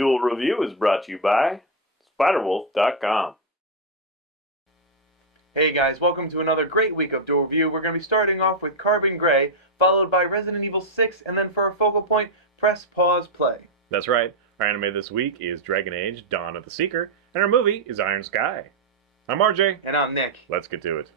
Duel Review is brought to you by SpiderWolf.com. Hey guys, welcome to another great week of Duel Review. We're going to be starting off with Carbon Gray, followed by Resident Evil 6, and then for our focal point, press, pause, play. That's right. Our anime this week is Dragon Age: Dawn of the Seeker, and our movie is Iron Sky. I'm RJ. And I'm Nick. Let's get to it.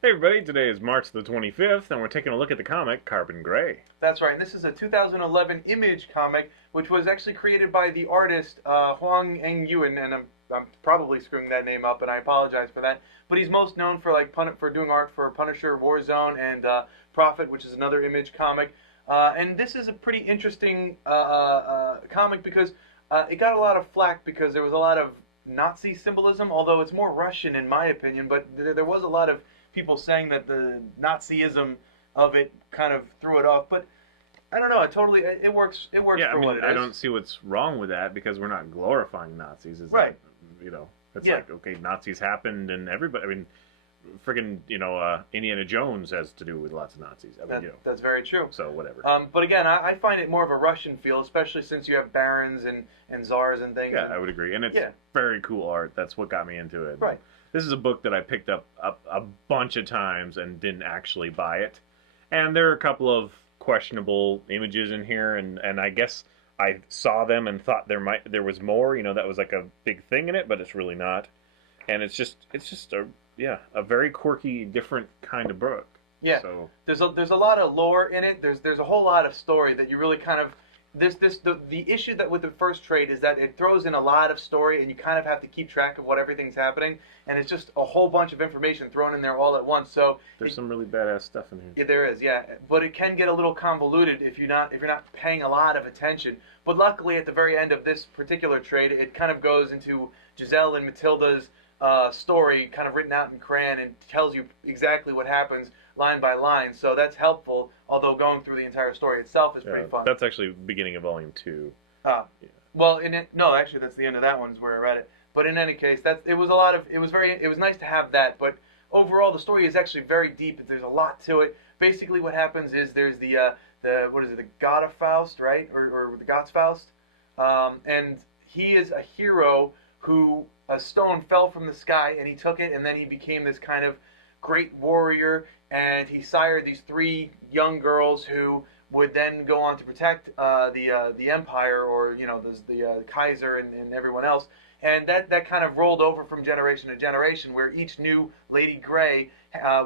Hey everybody, today is March the 25th, and we're taking a look at the comic Carbon Gray. That's right, and this is a 2011 Image comic, which was actually created by the artist Huang Eng-Yuan, and I'm probably screwing that name up, and I apologize for that. But he's most known for for doing art for Punisher, Warzone, and Prophet, which is another Image comic. And this is a pretty interesting comic because it got a lot of flack because there was a lot of Nazi symbolism, although it's more Russian in my opinion, but there was a lot of people saying that the Nazism of it kind of threw it off, but I don't know. It works. It works for what it is. I don't see what's wrong with that because we're not glorifying Nazis. It's right. It's like, okay, Nazis happened and everybody. I mean, friggin', Indiana Jones has to do with lots of Nazis. That's very true. So whatever. But again, I find it more of a Russian feel, especially since you have barons and czars and things. Yeah, I would agree, and it's very cool art. That's what got me into it. Right. This is a book that I picked up a bunch of times and didn't actually buy it. And there are a couple of questionable images in here, and I guess I saw them and thought there was more. That was like a big thing in it, but it's really not. And it's just a very quirky, different kind of book. Yeah. So there's a lot of lore in it. There's a whole lot of story that you really kind of the issue that with the first trade is that it throws in a lot of story and you kind of have to keep track of what everything's happening, and it's just a whole bunch of information thrown in there all at once. So there's some really badass stuff in here. Yeah, there is, but it can get a little convoluted if you're not paying a lot of attention. But luckily, at the very end of this particular trade, it kind of goes into Giselle and Matilda's story, kind of written out in crayon, and tells you exactly what happens line by line, so that's helpful, although going through the entire story itself is pretty fun. That's actually beginning of volume 2. Well, actually that's the end of that one is where I read it. But in any case, it was nice to have that, but overall the story is actually very deep. There's a lot to it. Basically what happens is there's the God of Faust, right? Or the God's Faust. And he is a hero who a stone fell from the sky and he took it, and then he became this kind of great warrior, and he sired these 3 young girls who would then go on to protect the empire, or the Kaiser and everyone else. And that kind of rolled over from generation to generation, where each new Lady Grey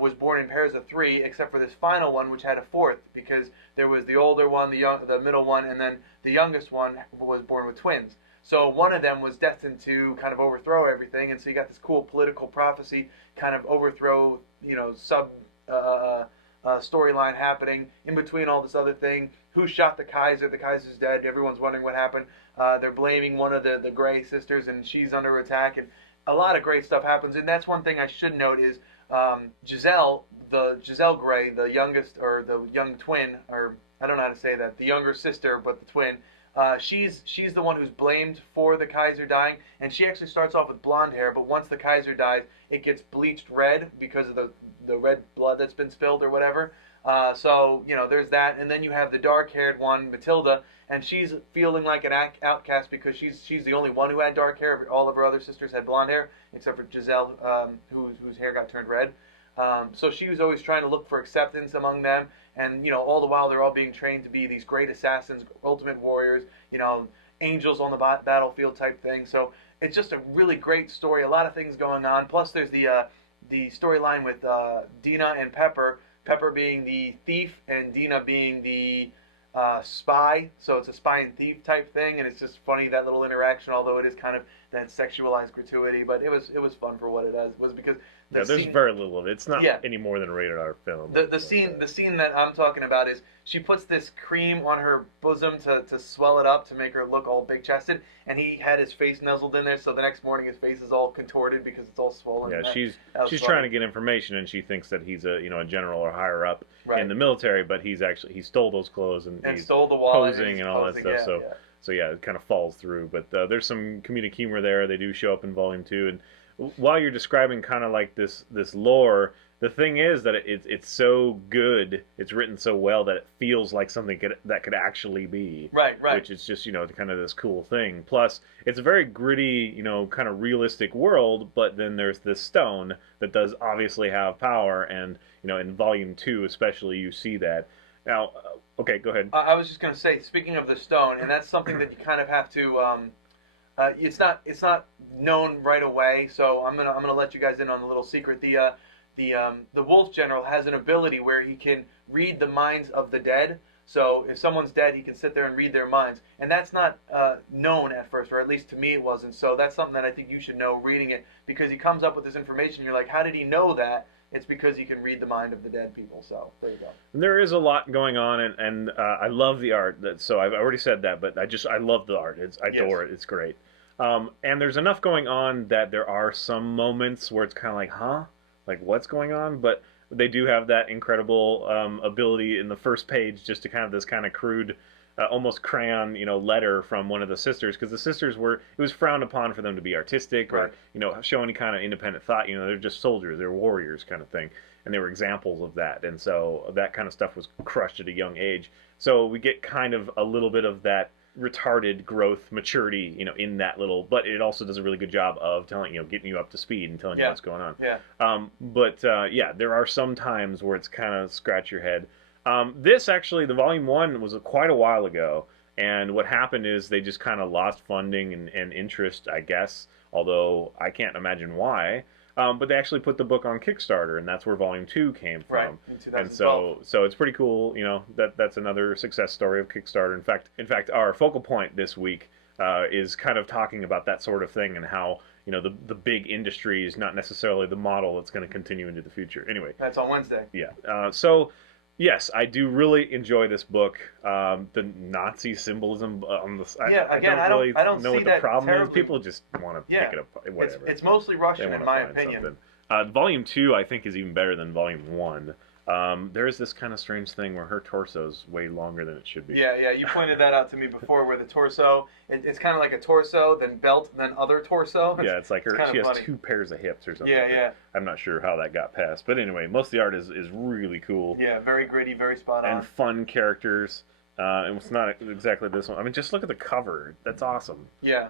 was born in pairs of 3, except for this final one, which had a 4th, because there was the older one, the middle one, and then the youngest one was born with twins. So one of them was destined to kind of overthrow everything, and so you got this cool political prophecy kind of overthrow, storyline happening in between all this other thing. Who shot the Kaiser? The Kaiser's dead. Everyone's wondering what happened. They're blaming one of the Grey sisters, and she's under attack, and a lot of great stuff happens. And that's one thing I should note is Giselle Grey, the youngest, or the young twin, or I don't know how to say that, the younger sister, but the twin. She's the one who's blamed for the Kaiser dying, and she actually starts off with blonde hair, but once the Kaiser dies, it gets bleached red because of the red blood that's been spilled or whatever. So there's that, and then you have the dark-haired one, Matilda, and she's feeling like an outcast because she's the only one who had dark hair. All of her other sisters had blonde hair, except for Giselle, whose hair got turned red. So she was always trying to look for acceptance among them, and all the while they're all being trained to be these great assassins, ultimate warriors, angels on the battlefield type thing. So it's just a really great story. A lot of things going on. Plus there's the storyline with Dina and Pepper. Pepper being the thief and Dina being the spy. So it's a spy and thief type thing, and it's just funny, that little interaction, although it is kind of that sexualized gratuity, but it was fun for what it was because Yeah, there's very little of it. It's not any more than a rated R film. The scene that I'm talking about is she puts this cream on her bosom to swell it up to make her look all big chested, and he had his face nuzzled in there, so the next morning his face is all contorted because it's all swollen. Yeah, she's trying to get information, and she thinks that he's a general or higher up in the military, but he stole those clothes and he's stole the wallet posing and all that stuff. So yeah, it kind of falls through. But there's some comedic humor there. They do show up in Volume 2, and while you're describing kind of like this lore, the thing is that it's so good, it's written so well that it feels like something that could actually be. Right. Which is just, kind of this cool thing. Plus, it's a very gritty, kind of realistic world, but then there's this stone that does obviously have power, and, in Volume 2 especially, you see that. Now, okay, go ahead. I was just going to say, speaking of the stone, and that's something that you kind of have to... it's not known right away, so I'm gonna let you guys in on a little secret. The Wolf General has an ability where he can read the minds of the dead. So if someone's dead, he can sit there and read their minds, and that's not known at first, or at least to me it wasn't. So that's something that I think you should know reading it, because he comes up with this information. You're like, how did he know that? It's because he can read the mind of the dead people. So there you go. There is a lot going on, and I love the art. So I've already said that, but I love the art. I adore it. It's great. And there's enough going on that there are some moments where it's kind of like, huh? Like, what's going on? But they do have that incredible ability in the first page just to kind of this kind of crude, almost crayon, letter from one of the sisters. Because the sisters it was frowned upon for them to be artistic or, show any kind of independent thought. They're just soldiers. They're warriors kind of thing. And they were examples of that. And so that kind of stuff was crushed at a young age. So we get kind of a little bit of that retarded growth, maturity, in that little, but it also does a really good job of telling, getting you up to speed and telling you what's going on. Yeah. There are some times where it's kind of scratch your head. This actually, the Volume 1 was quite a while ago, and what happened is they just kind of lost funding and interest, I guess, although I can't imagine why. But they actually put the book on Kickstarter, and that's where Volume 2 came from. Right, in 2012. And so it's pretty cool, that's another success story of Kickstarter. In fact, our focal point this week is kind of talking about that sort of thing and how, the big industry is not necessarily the model that's going to continue into the future. Anyway. That's on Wednesday. Yeah. Yes, I do really enjoy this book. The Nazi symbolism on the I don't know what the problem is. People just want to pick it up. Whatever. It's mostly Russian, in my opinion. Volume 2, I think, is even better than Volume 1. There is this kind of strange thing where her torso's way longer than it should be. Yeah. You pointed that out to me before, where the torso, it's kind of like a torso, then belt, then other torso. Yeah, it's like she has 2 pairs of hips or something. Yeah. I'm not sure how that got passed. But anyway, most of the art is really cool. Yeah, very gritty, very spot on. And fun characters. And it's not exactly this one. I mean, just look at the cover. That's awesome. Yeah.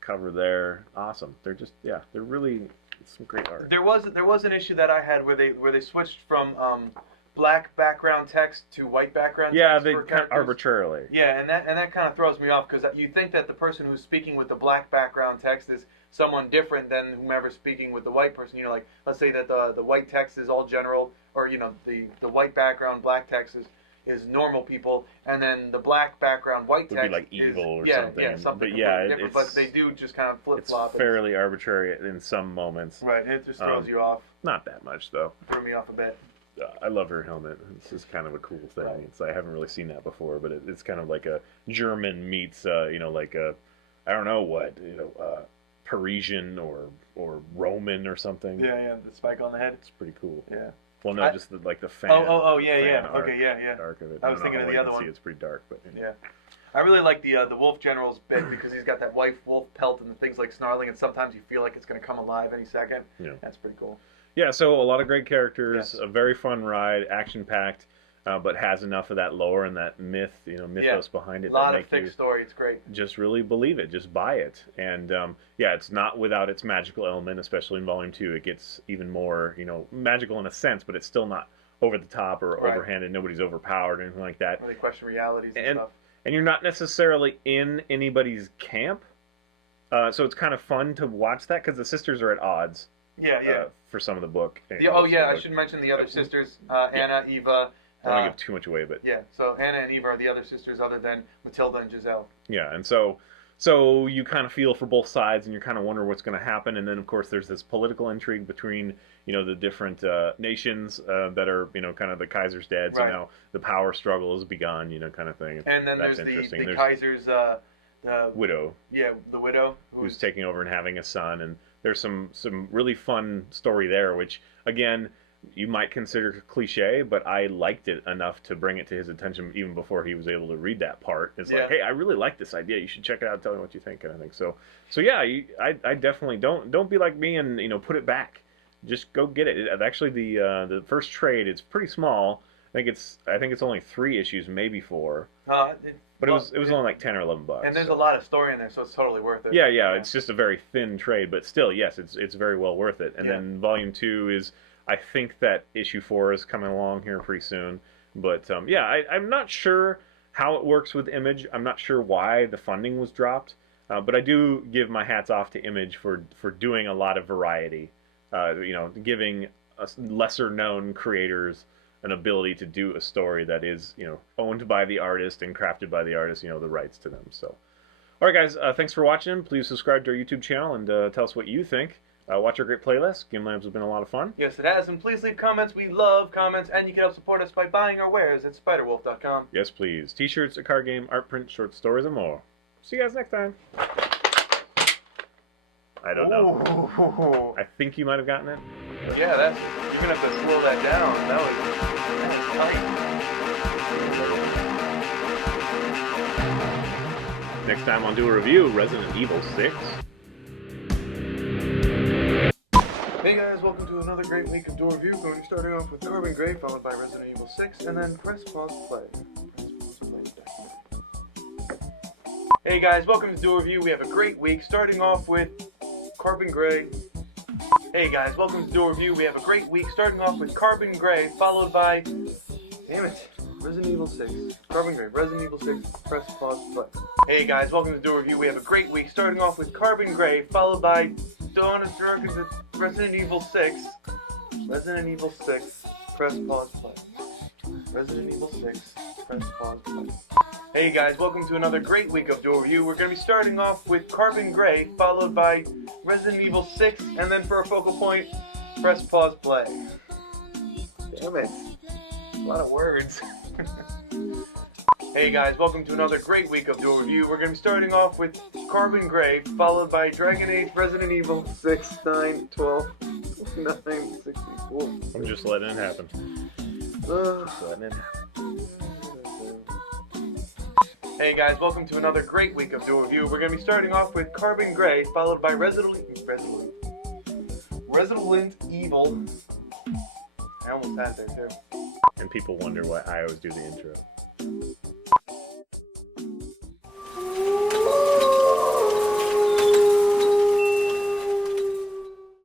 Cover there. Awesome. They're just, they're really... some great art. There was an issue that I had where they switched from black background text to white background text. Yeah, they kind of arbitrarily. Yeah, and that kind of throws me off, because you think that the person who's speaking with the black background text is someone different than whomever's speaking with the white person. Like, let's say that the white text is all general, or the white background black text is normal people, and then the black background white text would be like evil or something. Yeah, something but yeah, different. But they do just kind of flip flop. It's fairly arbitrary in some moments. Right, it just throws you off. Not that much though. Threw me off a bit. I love her helmet. It's just kind of a cool thing. Right. I haven't really seen that before, but it's kind of like a German meets like a, I don't know what, Parisian or Roman or something. Yeah, the spike on the head. It's pretty cool. Yeah. Well, no, just the fan. Oh, yeah. Art, okay, yeah. Dark of it. I was thinking of the other one. It's pretty dark, but yeah. I really like the Wolf General's bit, because he's got that white wolf pelt and the things like snarling, and sometimes you feel like it's going to come alive any second. Yeah. That's pretty cool. Yeah, so a lot of great characters, Yes. a very fun ride, action-packed, but has enough of that lore and that mythos behind it. A lot of thick story. It's great. Just really believe it. Just buy it. And, it's not without its magical element, especially in Volume 2. It gets even more, magical in a sense, but it's still not over the top or overhanded. Nobody's overpowered or anything like that. Where they question realities and stuff. And you're not necessarily in anybody's camp. So it's kind of fun to watch that, because the sisters are at odds. Yeah. For some of the book. I should mention the other sisters, Anna, Eva. I don't want to give too much away, but... Yeah, so Anna and Eva are the other sisters other than Matilda and Giselle. Yeah, and so So you kind of feel for both sides, and you kind of wonder what's going to happen. And then, of course, there's this political intrigue between, the different nations that are, kind of the Kaiser's dead. So Right. now the power struggle has begun, kind of thing. And then That's there's interesting. the There's Kaiser's widow the widow who's taking over and having a son, and there's some really fun story there, which again you might consider cliche, but I liked it enough to bring it to his attention even before he was able to read that part. It's like, hey, I really like this idea. You should check it out. Tell me what you think. And I think so. So yeah, I definitely don't be like me and put it back. Just go get it. Actually, the first trade, it's pretty small. I think it's only 3 issues, maybe 4. But it was only like $10 or $11. And there's a lot of story in there, so it's totally worth it. Yeah. It's just a very thin trade, but still, yes, it's very well worth it. And Yeah. then Volume 2 is, I think that issue 4 is coming along here pretty soon. But I'm not sure how it works with Image. I'm not sure why the funding was dropped. But I do give my hats off to Image for doing a lot of variety. Giving lesser known creators an ability to do a story that is, owned by the artist and crafted by the artist, the rights to them. So, all right, guys, thanks for watching. Please subscribe to our YouTube channel and tell us what you think. Watch our great playlist. Gimlabs has been a lot of fun. Yes, it has. And please leave comments. We love comments. And you can help support us by buying our wares at spiderwolf.com. Yes, please. T-shirts, a card game, art print, short stories, and more. See you guys next time. I don't know. Ooh. I think you might have gotten it. Yeah, you're gonna have to slow that down. That was tight. Next time on Do a Review, Resident Evil 6. Hey guys, welcome to another great week of Duel Review. Going to be starting off with Carbon Gray, followed by Resident Evil 6, and then press pause play. Hey guys, welcome to Duel Review. We have a great week, starting off with Carbon Gray. Hey guys, welcome to Duel Review. We have a great week, starting off with Carbon Gray, followed by, damn it, Resident Evil 6. Carbon Gray, Resident Evil 6, press pause play. Hey guys, welcome to Duel Review. We have a great week, starting off with Carbon Gray, followed by Dawn of Dragons, Resident Evil 6. Resident Evil 6, press pause play. Resident Evil 6, press pause play. Hey guys, welcome to another great week of Duel Review. We're going to be starting off with Carbon Gray, followed by Resident Evil 6, and then for a focal point, press pause play. Damn it. A lot of words. Hey guys, welcome to another great week of Duel Review. We're going to be starting off with Carbon Gray, followed by Dragon Age, Resident Evil 6, 9, 12, 9, 64. I'm just letting it happen. Just letting it happen. Hey guys, welcome to another great week of Duel Review. We're going to be starting off with Carbon Gray, followed by Resident Evil. I almost had there too. And people wonder why I always do the intro.